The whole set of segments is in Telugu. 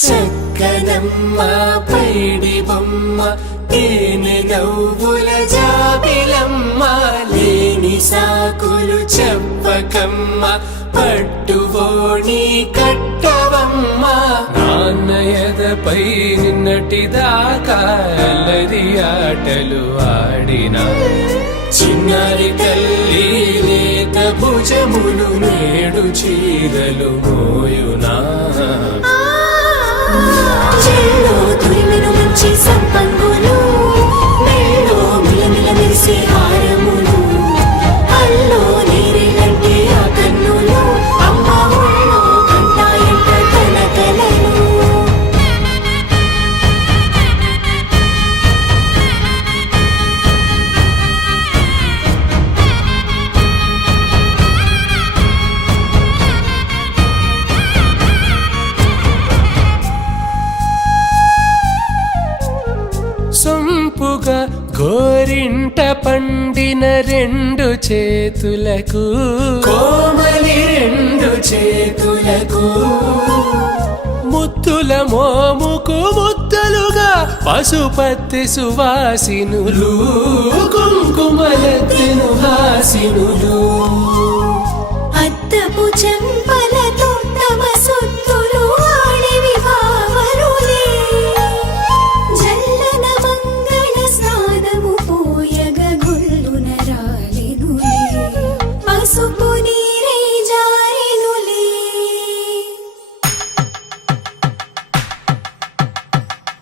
చక్కనమ్మ పైడి బొమ్మ తేనె నవ్వుల జాబిలమ్మ లేని సాకులు చెప్పకమ్మ పట్టువోణి కట్టవమ్మ నాన్నయదపై నిన్నటిదాకా అల్లరి ఆటలు ఆడినా చిన్నారి తల్లి లేత భుజములు నేడు చీరలు మోయునా చెల్లో తురిమెను మంచి సంపంగులు మెల్లో మిలమిల మెరిసే హారములు అల్లో నేరేలంటే ఆ కన్నులు అమ్మ ఊళ్ళో కంటాయంట తన కలలు సొంపుగా గోరింట పండిన రెండు చేతులకు కోమలి రెండు చేతులకు ముద్దుల మోముకు ముద్దలుగా పశుపతి సువాసినులు కుంకుమలెత్తెను హాసినులు అద్దపు చెంపలతో తమ సొత్తులు ఆడివి బావరులే జల్లన మంగళ స్నానము పోయగ గుళ్ళున రాలెనులే పసుపు నీరై జారెనులే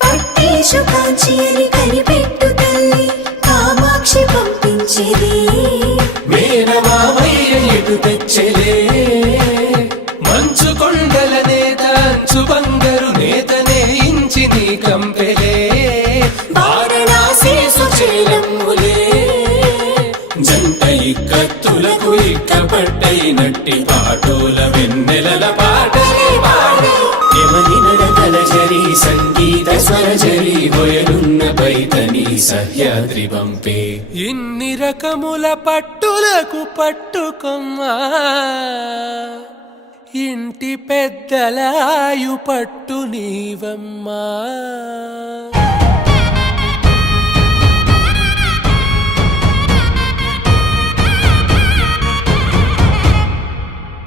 పట్టేషు కాంచి అని కనిపెట్టు తల్లి కామాక్షి పంపించేది మేనమామయ్య ఎటు తెచ్చలే మంచు కొండల నేత అంచు బంగారు నేతనే ఇంచి నీ కంపెలే వారణాసి సుచేలమ్ములే జంట ఇక్కత్తులకు ఇక్కపట్టైనట్టి పాటోల వెన్నెలల పాటలే పాడే యమని నడకల జరి సంగీత స్వరజరి హొయలున్న పైతని సహ్యాద్రి పంపే ఇన్ని రకముల పట్టులకు పట్టుకొమ్మా ఇంటి పెద్దలాయు పట్టు నీవమ్మా